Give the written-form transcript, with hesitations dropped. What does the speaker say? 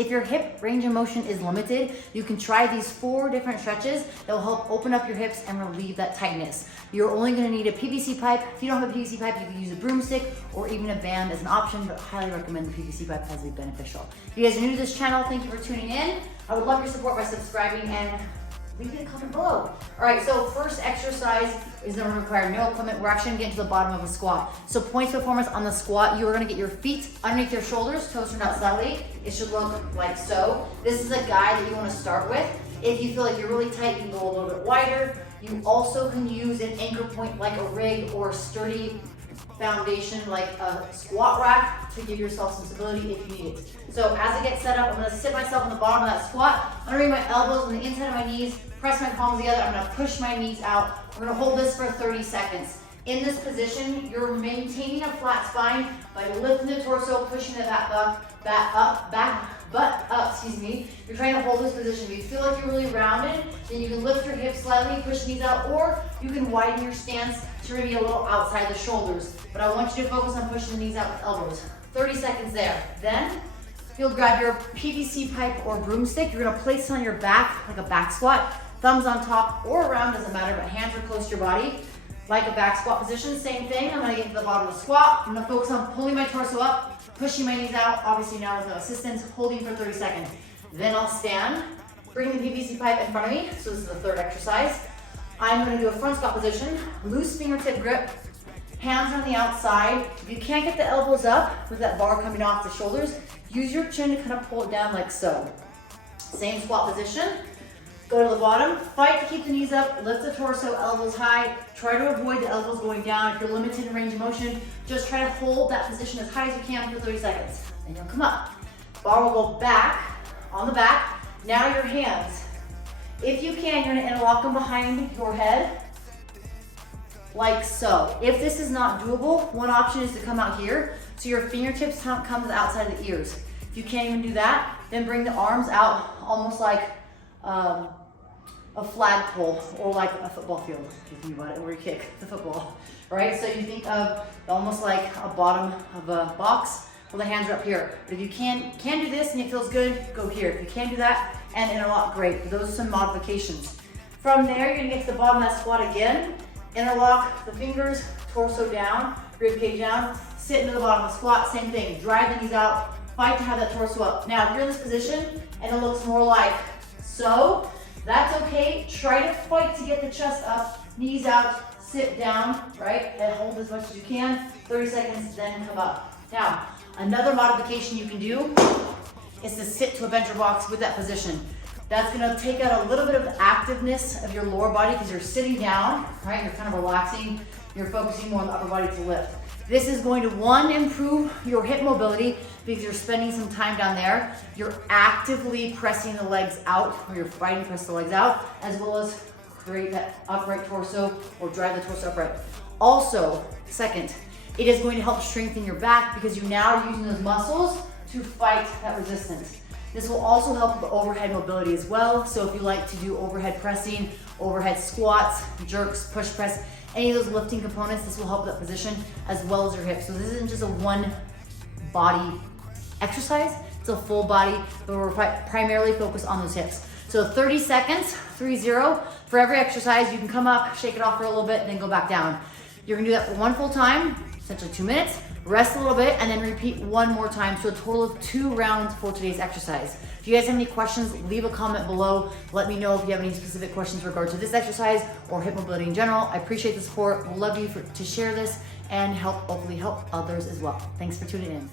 If your hip range of motion is limited, you can try these 4 different stretches that will help open up your hips and relieve that tightness. You're only gonna need a PVC pipe. If you don't have a PVC pipe, you can use a broomstick or even a band as an option, but highly recommend the PVC pipe as it's beneficial. If you guys are new to this channel, thank you for tuning in. I would love your support by subscribing and leave me a comment below. All right, so first exercise is gonna require no equipment. We're actually gonna get to the bottom of a squat. So points performance on the squat, you are gonna get your feet underneath your shoulders, toes turned out slightly. It should look like so. This is a guide that you wanna start with. If you feel like you're really tight, you can go a little bit wider. You also can use an anchor point like a rig or a sturdy foundation like a squat rack to give yourself some stability if you need it. So as I get set up, I'm gonna sit myself on the bottom of that squat. I'm gonna bring my elbows on the inside of my knees, press my palms together. I'm gonna push my knees out. We're gonna hold this for 30 seconds. In this position, you're maintaining a flat spine by lifting the torso, pushing the butt up, excuse me. You're trying to hold this position. If you feel like you're really rounded, then you can lift your hips slightly, push knees out, or you can widen your stance to maybe a little outside the shoulders. But I want you to focus on pushing the knees out with elbows. 30 seconds there. Then, you'll grab your PVC pipe or broomstick. You're gonna place it on your back like a back squat. Thumbs on top or around, doesn't matter, but hands are close to your body. Like a back squat position, same thing. I'm gonna get to the bottom of the squat. I'm gonna focus on pulling my torso up, pushing my knees out, obviously now with no assistance, holding for 30 seconds. Then I'll stand, bring the PVC pipe in front of me. So this is the third exercise. I'm gonna do a front squat position, loose fingertip grip, hands on the outside. If you can't get the elbows up with that bar coming off the shoulders, use your chin to kind of pull it down like so. Same squat position. Go to the bottom, fight to keep the knees up, lift the torso, elbows high. Try to avoid the elbows going down. If you're limited in range of motion, just try to hold that position as high as you can for 30 seconds. Then you'll come up. Bar will go back, on the back. Now your hands. If you can, you're gonna interlock them behind your head, like so. If this is not doable, one option is to come out here, so your fingertips come to the outside of the ears. If you can't even do that, then bring the arms out almost like a flagpole or like a football field, if you think about it, where you kick the football, right? So you think of almost like a bottom of a box where the hands are up here. But if you can do this and it feels good, go here. If you can't do that and interlock, great. Those are some modifications. From there, you're gonna get to the bottom of that squat again, interlock the fingers, torso down, rib cage down, sit into the bottom of the squat, same thing. Drive the knees out, fight to have that torso up. Now, if you're in this position and it looks more like so, that's okay. Try to fight to get the chest up, knees out, sit down, right? And hold as much as you can. 30 seconds, then come up. Now, another modification you can do is to sit to a bench or box with that position. That's gonna take out a little bit of the activeness of your lower body because you're sitting down, right? You're kind of relaxing. You're focusing more on the upper body to lift. This is going to, one, improve your hip mobility because you're spending some time down there. You're actively pressing the legs out, or you're fighting to press the legs out, as well as create that upright torso or drive the torso upright. Also, second, it is going to help strengthen your back because you now are using those muscles to fight that resistance. This will also help with the overhead mobility as well. So if you like to do overhead pressing, overhead squats, jerks, push press, any of those lifting components, this will help that position as well as your hips. So this isn't just a one body exercise, it's a full body, but we're primarily focused on those hips. So 30 seconds, 3-0. For every exercise, you can come up, shake it off for a little bit, then go back down. You're gonna do that for one full time, essentially 2 minutes, rest a little bit, and then repeat one more time. So a total of 2 rounds for today's exercise. If you guys have any questions, leave a comment below. Let me know if you have any specific questions in regards to this exercise or hip mobility in general. I appreciate the support. Love you to share this and hopefully help others as well. Thanks for tuning in.